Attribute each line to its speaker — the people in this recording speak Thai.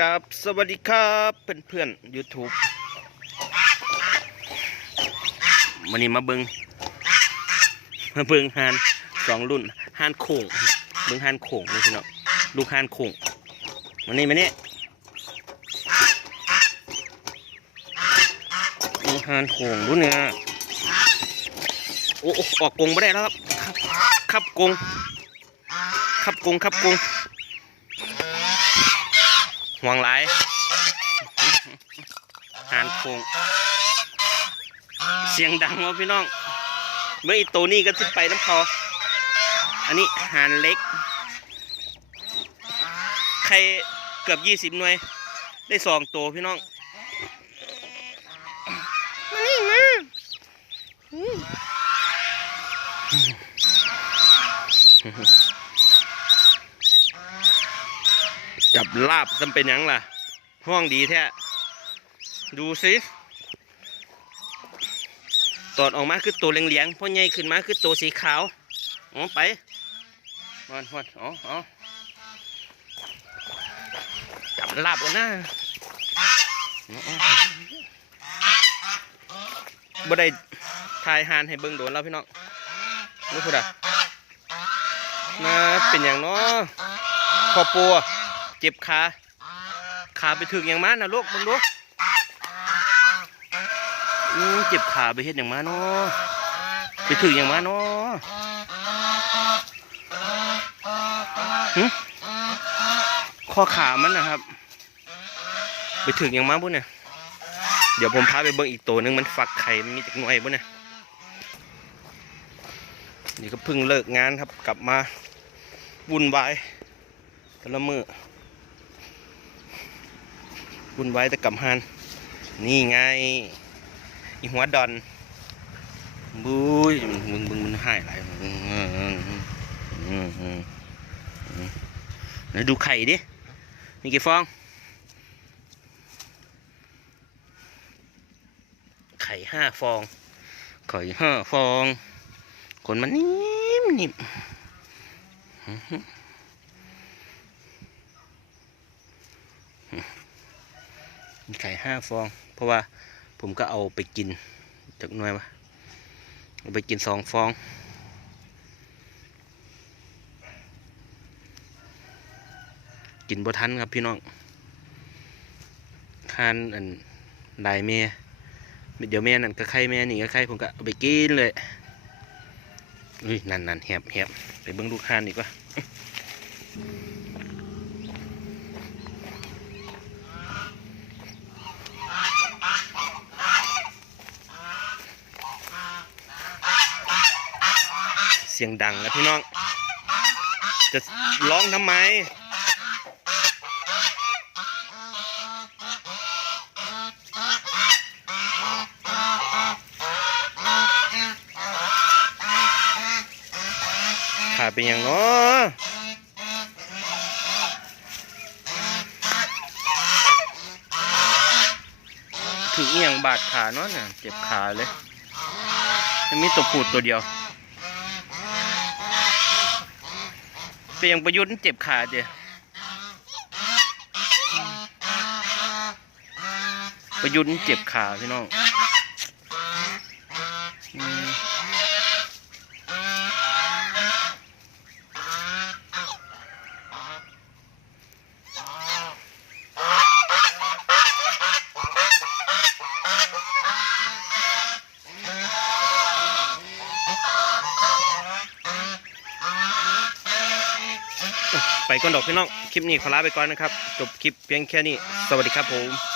Speaker 1: กับสวัสดีครับเพื่อนเพื่อนยูทูบวันนี้มาเบิงมาเบิงฮานสองรุ่นฮานโข่งเบิงฮานโข่งนี่พี่น้องดูฮานโข่งมานี่มานี่นี่ฮานโข่งรุ่นเนี่ยโอ้ออกกงไม่ได้แล้วครับขับกรงขับกรงขับกง ห่วงหลายหานโคงเสียงดังวะพี่น้องเมื่ออีตัวนี้ก็จะไปน้ำคออันนี้หานเล็ก ใครเกือบยี่สิบหน่วย ได้สองตัวพี่น้อง มานี่มาอืม จับลาบจำเป็นยังล่ะ ห้องดีแท้ดูสิตอดออกมาคือตัวเหลียงๆพอใหญ่ขึ้นมาคือตัวสีขาวอ๋อไปวันวันอ๋ออ๋อจับลาบเอาหน้าอ๋ออ๋อบ่ได้ทายหานให้เบิ่งโดนแล้วพี่น้องนี่พูดอะน่าเป็นอย่างเนาะพอปัว เจ็บขาขาไปถึงอย่างมานะลูกมึงดูอืมเจ็บขาไปเฮ็ดอย่างมาเนาะไปถึงอย่างมาเนาะหึข้อขามันนะครับ ไปถึงอย่างมาบุ้นเนี่ยเดี๋ยวผมพาไปเบิ่งอีกตัวหนึงมันฝักไข่มันมีจากหน่วยบุ้นเนี่ยนี่ก็เพิ่งเลิกงานครับกลับมาวุ่นวายแต่ละมือ วุ่นไว้แต่กำหันนี่ไงอีหัวดอนบุ้ยมึงมึงมันหายอะไรมอืมอืมอืมอืมไหนดูไข่ดิ มีกี่ฟอง ไข่ห้าฟอง ไข่ห้าฟอง ขนมันนิ่มนิ่มอื้อหือ มี ไข่ห้าฟอง เพราะว่าผมก็เอาไปกินจากหน่วยวะเอาไปกินสองฟอง กินบทันครับพี่น้องทานอันลายแม่เดี๋ยวแม่นั่นก็ไข่แม่นี่ก็ไข่ผมก็เอาไปกินเลยอุ้ยนั่นนั่นแหบแหบไปเบิ้งลูกหานดีกว่า เสียงดังนะพี่น้อง จะร้องทำไม ขาเป็นอย่างเนาะถึงอย่างบาดขาเนาะเนี่ยเจ็บขาเลยยังมีตัวปูดตัวเดียว เป็นอย่างประยุทธ์เจ็บขาเจ้ประยุทธ์เจ็บขาพี่น้อง ไปก่อนดอกพี่น้อง คลิปนี้ขอลาไปก่อนนะครับ จบคลิปเพียงแค่นี้ สวัสดีครับผม